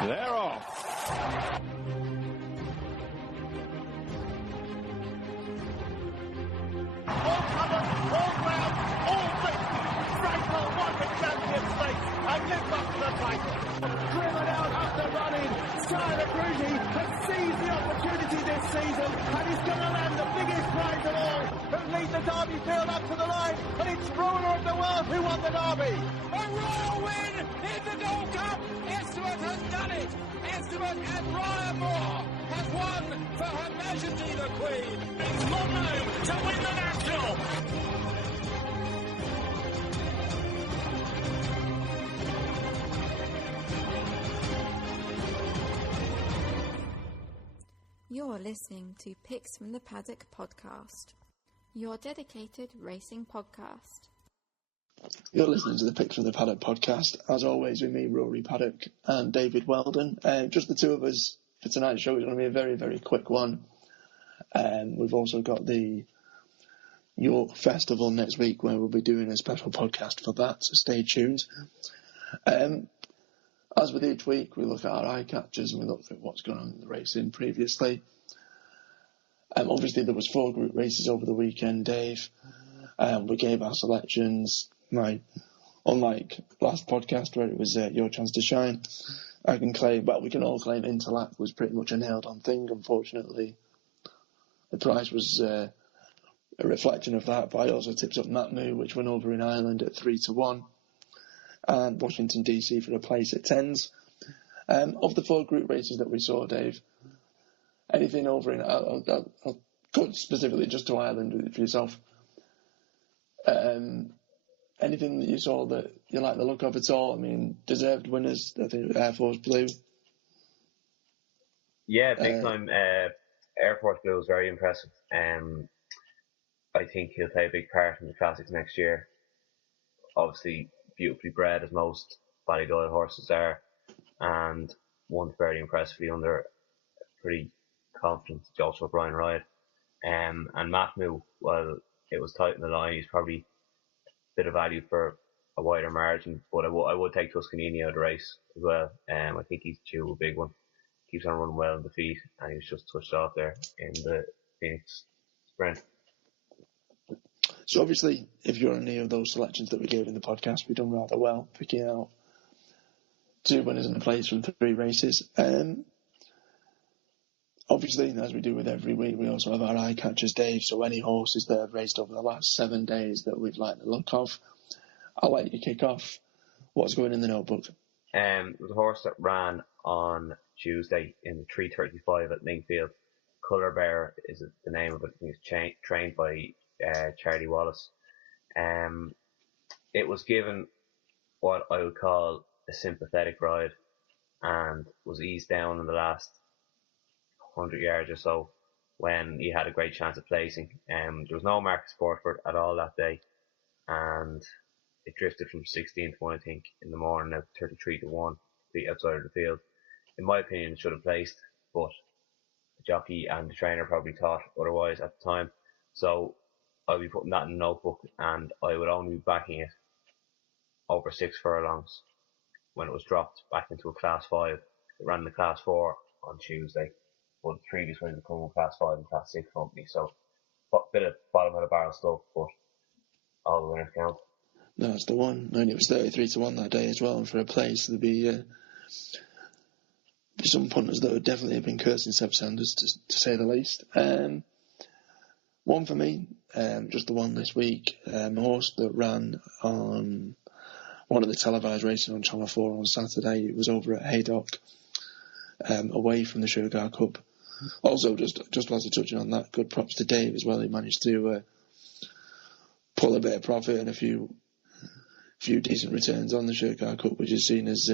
They're off. All covered, all ground, all fit. Frankel won the champion stakes and lives up to the title. Driven out after running, Skyler Cruzy has seized the opportunity this season and he's going to land the biggest prize of all, who lead the Derby field up to the line, and it's Ruler of the World who won the Derby. A royal win in the Gold Cup. Esteban has done it. Esteban and Ryan Moore has won for Her Majesty the Queen. It's Mono to win the National. You're listening to Picks from the Paddock podcast, your dedicated racing podcast. You're listening to the Picks from the Paddock podcast. As always, with me, Rory Paddock and David Weldon. Just the two of us for tonight's show. It's going to be a very, very quick one. We've also got the York Festival next week, where we'll be doing a special podcast for that, so stay tuned. As with each week, we look at our eye catchers and we look at what's going on in the racing previously. Obviously, there was 4 group races over the weekend, Dave. We gave our selections. Unlike last podcast where it was your chance to shine, we can all claim Interlac was pretty much a nailed-on thing. Unfortunately, the price was a reflection of that, but I also tipped up Matmu, which went over in Ireland at 3-1, and Washington DC for a place at 10s. Of the 4 group races that we saw, Dave, anything over in... I'll go specifically just to Ireland for yourself. Anything that you saw that you like the look of at all? I mean, deserved winners, I think Air Force Blue. Yeah, big time. Air Force Blue was very impressive. I think he'll play a big part in the Classics next year. Obviously, beautifully bred as most Ballydoyle horses are, and won very impressively under a pretty confident Joshua O'Brien ride. And Matmu, while it was tight in the line, he's probably bit of value for a wider margin, but I would take Tuscanini out of the race as well. I think he's due a big one. Keeps on running well in the feet, and he was just touched off there in the Phoenix Sprint. So obviously, if you're on any of those selections that we gave in the podcast, we've done rather well picking out 2 winners in the place from 3 races. Obviously, as we do with every week, we also have our eye catchers, Dave. So any horses that have raced over the last 7 days that we'd like the look of, I'll let you kick off. What's going in the notebook? There was a horse that ran on Tuesday in the 3:35 at Lingfield. Colour Bearer is the name of it. He's trained by Charlie Wallace. It was given what I would call a sympathetic ride and was eased down in the last 100 yards or so when he had a great chance of placing. There was no Marcus Sportford at all that day, and it drifted from 16 to 1, I think, in the morning, now 33 to 1, outside of the field. In my opinion, it should have placed, but the jockey and the trainer probably thought otherwise at the time. So I'll be putting that in the notebook, and I would only be backing it over 6 furlongs when it was dropped back into a Class 5. It ran in the Class 4 on Tuesday. But the previous ones come in Class 5 and Class 6 company, so a bit of bottom of the barrel stuff, but all the winners count. No, that's the one. And it was 33-1 that day as well, and for a place, there'd be some punters that would definitely have been cursing Seb Sanders, to say the least. One for me, just the one this week, a horse that ran on one of the televised races on Channel 4 on Saturday. It was over at Haydock, away from the Sugar Cup. Also, just whilst we're touching on that, good props to Dave as well. He managed to pull a bit of profit and a few decent returns on the Sugar Cup, which is seen as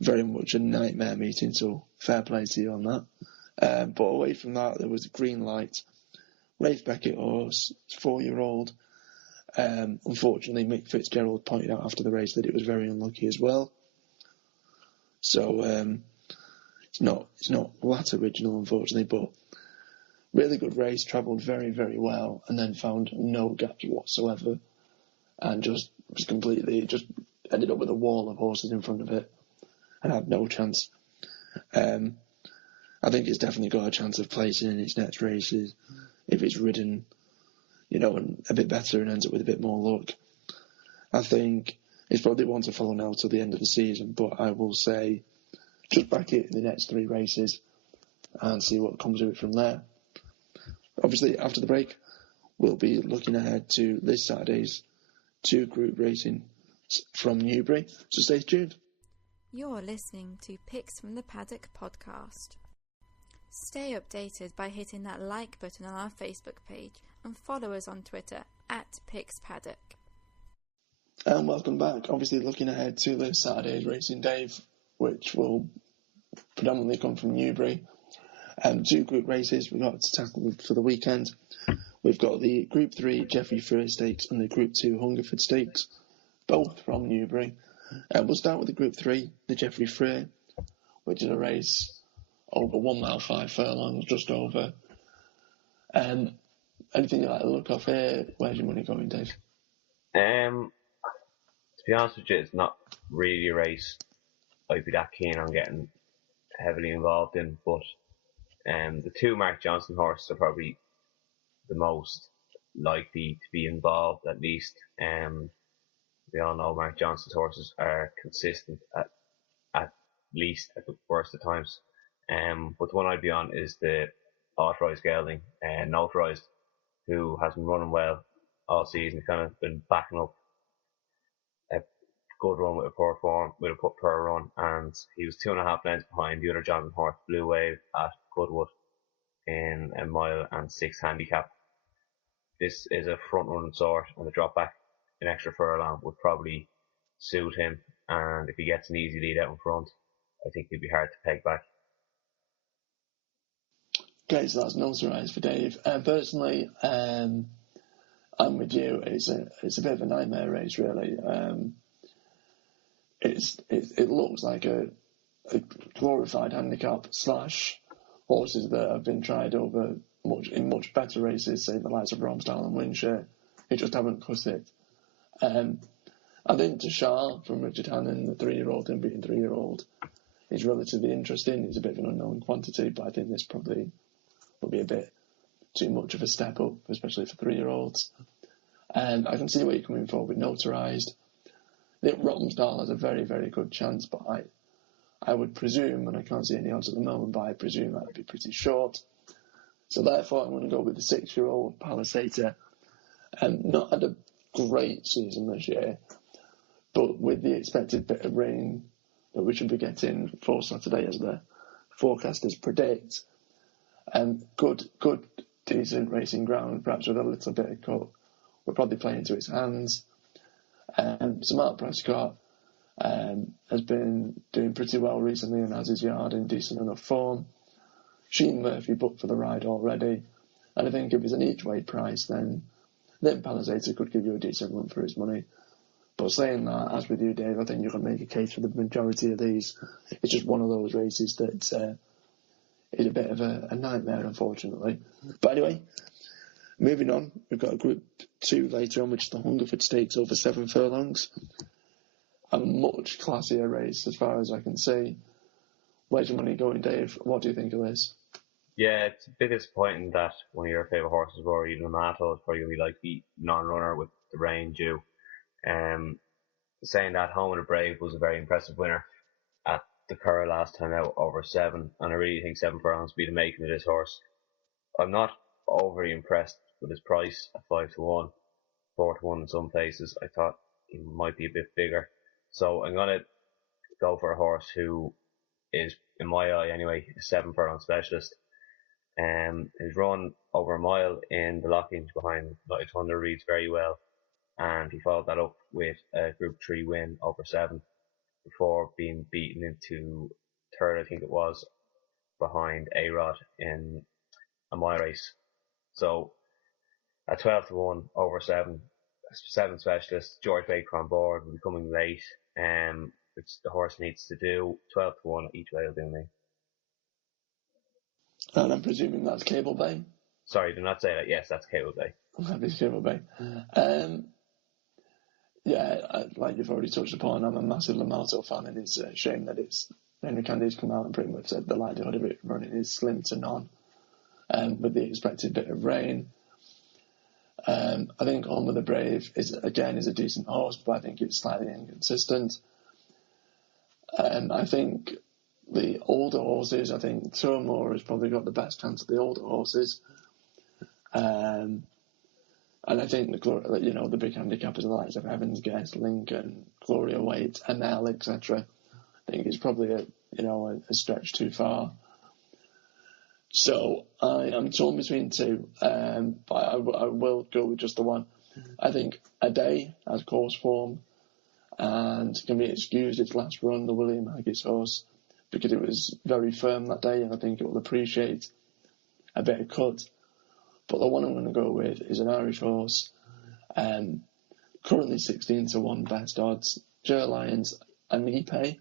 very much a nightmare meeting, so fair play to you on that. But away from that, there was Green Light, Rafe Beckett horse, 4-year-old. Unfortunately, Mick Fitzgerald pointed out after the race that it was very unlucky as well. So it's not that original, unfortunately, but really good race, travelled very, very well, and then found no gaps whatsoever, and just ended up with a wall of horses in front of it. and have no chance. I think it's definitely got a chance of placing in its next races if it's ridden, and a bit better and ends up with a bit more luck. I think it's probably one to follow now till the end of the season, but I will say just back it in the next 3 races and see what comes of it from there. Obviously, after the break, we'll be looking ahead to this Saturday's 2 group racing from Newbury, so stay tuned. You're listening to Picks from the Paddock podcast. Stay updated by hitting that like button on our Facebook page and follow us on Twitter @PicksPaddock. And welcome back. Obviously looking ahead to this Saturday's racing, Dave, which will predominantly come from Newbury. 2 group races we've got to tackle for the weekend. We've got the Group 3 Geoffrey Frere Stakes and the Group 2 Hungerford Stakes, both from Newbury. We'll start with the Group 3, the Geoffrey Frere, which is a race over 1 mile 5 furlongs, just over. Anything you like to look off here? Where's your money going, Dave? To be honest with you, it's not really a race I'd be that keen on getting heavily involved in, but the 2 Mark Johnson horses are probably the most likely to be involved, at least. We all know Mark Johnson's horses are consistent at least at the worst of times. But the one I'd be on is the authorised gelding, Notarized, who has been running well all season. Kind of been backing up a good run with a poor form, with a poor run, and he was 2.5 lengths behind the other Jonathan horse, Blue Wave, at Goodwood in a 1 mile and 6 handicap. This is a front running sort, and the drop back an extra furlong would probably suit him, and if he gets an easy lead out in front, I think he'd be hard to peg back. Okay, so that's no surprise for Dave. Personally, I'm with you. It's a bit of a nightmare race, really. It looks like a glorified handicap / horses that have been tried over in much better races, say the likes of Romsdale and Winshire, who just haven't cut it. I think Tashar from Richard Hannon, the 3-year-old and beating 3-year-old, is relatively interesting. It's a bit of an unknown quantity, but I think this probably will be a bit too much of a step up, especially for 3-year-olds. I can see where you're coming from with Notarized. I think Romsdale has a very, very good chance, but I would presume, and I can't see any odds at the moment, but I presume that would be pretty short. So therefore, I'm going to go with the 6-year-old Palisator. Not had a great season this year, but with the expected bit of rain that we should be getting for Saturday, as the forecasters predict, good, decent racing ground, perhaps with a little bit of cut, we're probably playing into its hands. So Mark Prescott has been doing pretty well recently and has his yard in decent enough form. Sheen Murphy booked for the ride already, and I think if it's an each way price, then Palisator could give you a decent run for his money. But saying that, as with you, Dave, I think you can make a case for the majority of these. It's just one of those races that is a bit of a nightmare, unfortunately. But anyway, moving on, we've got a Group 2 later on, which is the Hungerford Stakes over 7 furlongs. A much classier race as far as I can see. Where's your money going, Dave? What do you think of this? Yeah, it's a bit disappointing that one of your favourite horses, Rory D'Amato, is probably going to be like the non-runner with the rain due. Saying that, Home of the Brave was a very impressive winner at the Curragh last time out over 7, and I really think 7 furlongs will be the making of this horse. I'm not overly impressed with his price at 5-1, 4-1 in some places. I thought he might be a bit bigger. So I'm going to go for a horse who is, in my eye anyway, a 7 furlong specialist. His run over a mile in the Lockings behind Night Thunder reads very well, and he followed that up with a Group 3 win over 7 before being beaten into third, I think it was, behind A-Rod in a mile race. So at 12-1 over 7 specialists, George Baker on board will be coming late, which the horse needs to do. 12-1 each way will do me. And I'm presuming that's Cable Bay? Sorry, do not say that. Yes, that's Cable Bay. That is Cable Bay. like you've already touched upon, I'm a massive Lamalto fan, and it's a shame that Henry Candy's come out and pretty much said the likelihood of it running is slim to none, with the expected bit of rain. I think On With the Brave is a decent horse, but I think it's slightly inconsistent. I think the older horses, I think Tourmore has probably got the best chance of the older horses. And I think the big handicappers, the likes of Evans, Guest, Lincoln, Gloria Waite, ML, etc. I think it's probably a stretch too far. So I am torn between two, but I will go with just the one. I think A Day has course form and can be excused its last run, the William Haggis horse, because it was very firm that day, and I think it will appreciate a bit of cut. But the one I'm going to go with is an Irish horse, currently 16-1 best odds, Ger Lyons and Nipe.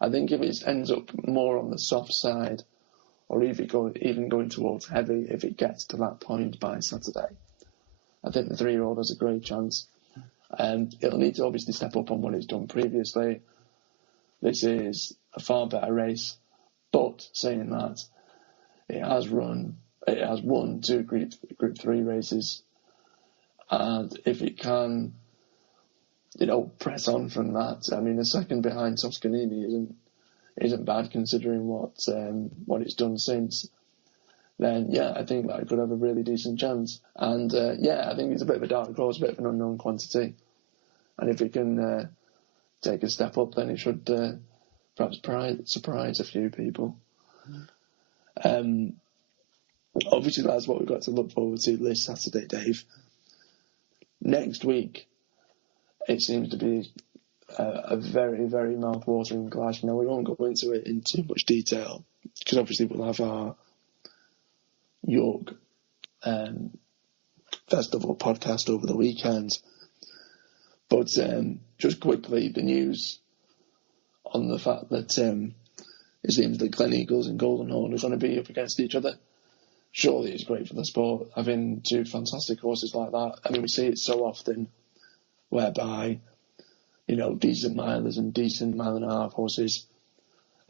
I think if it ends up more on the soft side, or even going towards heavy, if it gets to that point by Saturday, I think the 3-year-old has a great chance. It'll need to obviously step up on what it's done previously. This is a far better race, but saying that, it has won 2 Group 3 races, and if it can, press on from that, I mean, the second behind Toscanini isn't bad considering what it's done since. Then I think that it could have a really decent chance. And I think it's a bit of a dark horse, a bit of an unknown quantity. And if it can take a step up, then it should perhaps surprise a few people. Obviously, that's what we've got to look forward to this Saturday, Dave. Next week, it seems to be a very, very mouth-watering clash. Now, we won't go into it in too much detail, because obviously we'll have our York Festival podcast over the weekend. But just quickly, the news on the fact that it seems that Gleneagles and Golden Horn are going to be up against each other. Surely it's great for the sport, having 2 fantastic horses like that. I mean, we see it so often whereby, decent milers and decent mile-and-a-half horses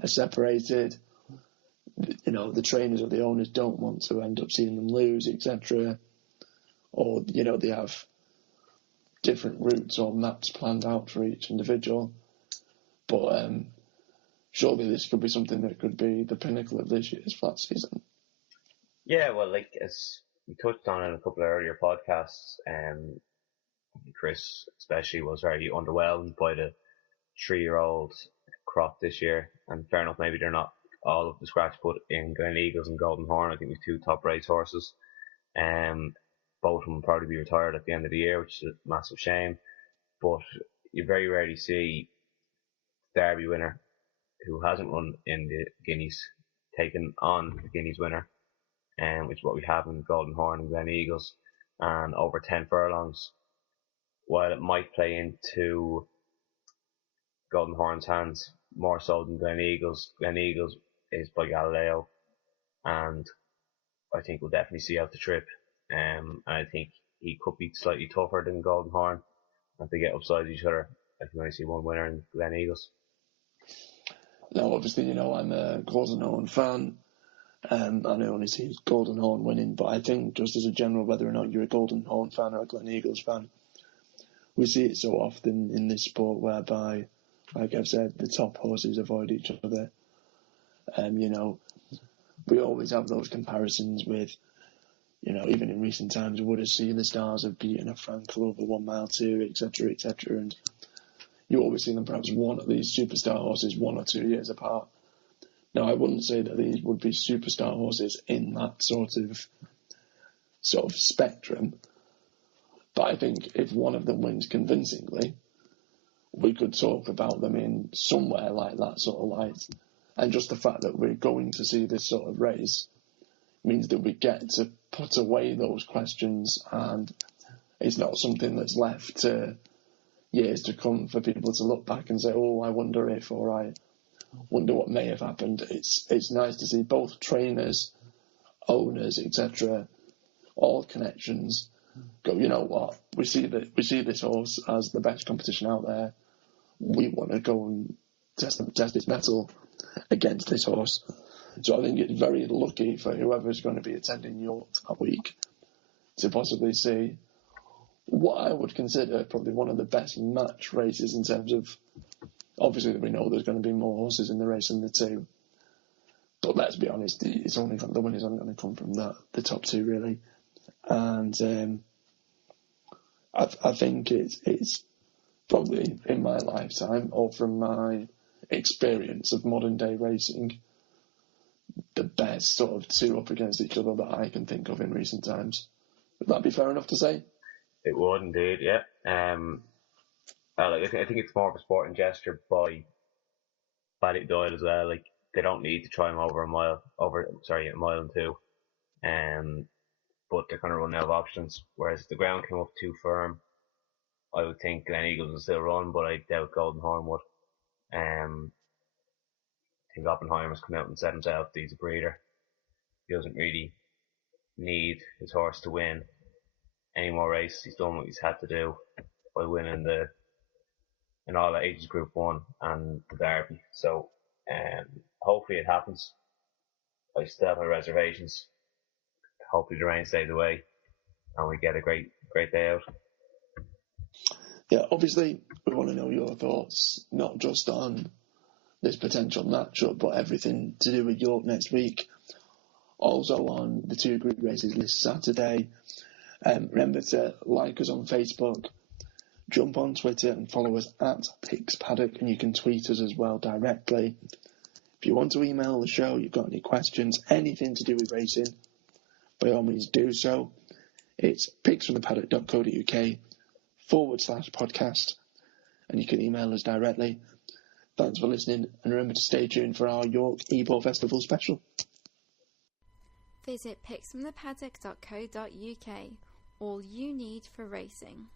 are separated. The trainers or the owners don't want to end up seeing them lose, etc. Or, they have different routes or maps planned out for each individual. But surely this could be something that could be the pinnacle of this year's flat season. Yeah, well, as we touched on in a couple of earlier podcasts, Chris especially was very underwhelmed by the 3-year-old crop this year. And fair enough, maybe they're not all up to scratch, but in Gleneagles and Golden Horn, I think we've 2 top race horses. Both of them will probably be retired at the end of the year, which is a massive shame. But you very rarely see Derby winner who hasn't run in the Guineas taking on the Guineas winner, which is what we have in Golden Horn and Gleneagles, and over 10 furlongs. While it might play into Golden Horn's hands more so than Gleneagles is by Galileo, and I think we'll definitely see out the trip. And I think he could be slightly tougher than Golden Horn. If they get upside each other, I can only see one winner in Gleneagles. Now, obviously, I'm a Golden Horn fan, and I only see Golden Horn winning, but I think just as a general, whether or not you're a Golden Horn fan or a Gleneagles fan, we see it so often in this sport whereby, like I've said, the top horses avoid each other. We always have those comparisons with, even in recent times, would have seen the Stars have beaten a Frankel over 1 mile too, etc., etc. And you always see them perhaps one of these superstar horses 1 or 2 years apart. Now, I wouldn't say that these would be superstar horses in that sort of spectrum, but I think if one of them wins convincingly, we could talk about them in somewhere like that sort of light. And just the fact that we're going to see this sort of race means that we get to put away those questions, and it's not something that's left to years to come for people to look back and say, oh, I wonder if, or I wonder what may have happened. It's nice to see both trainers, owners, etc., all connections go, you know what, we see this horse as the best competition out there. We want to go and test its mettle against this horse. So I think it's very lucky for whoever's going to be attending York that week to possibly see what I would consider probably one of the best match races in terms of, obviously we know there's going to be more horses in the race than the two, but let's be honest, the winners aren't going to come from the top two really. And I think it's probably in my lifetime, or from my experience of modern day racing, the best sort of two up against each other that I can think of in recent times. Would that be fair enough to say? It would indeed, yeah. I think it's more of a sporting gesture by Paddock Doyle as well. Like, they don't need to try him over a mile and two. But they're kind of running out of options. Whereas if the ground came up too firm, I would think Gleneagles would still run, but I doubt Golden Horn would. I think Oppenheimer's come out and said himself that he's a breeder. He doesn't really need his horse to win any more races. He's done what he's had to do by winning in all ages Group 1 and the Derby. So hopefully it happens. I still have my reservations. Hopefully the rain stays away and we get a great day out. Yeah, obviously we want to know your thoughts, not just on this potential matchup, but everything to do with York next week. Also on the two group races this Saturday. Remember to like us on Facebook, jump on Twitter and follow us at Picks Paddock, and you can tweet us as well directly. If you want to email the show, you've got any questions, anything to do with racing, by all means do so. It's picksfromthepaddock.co.uk/podcast, and you can email us directly. Thanks for listening, and remember to stay tuned for our York Ebor Festival special. Visit picksfromthepaddock.co.uk, all you need for racing.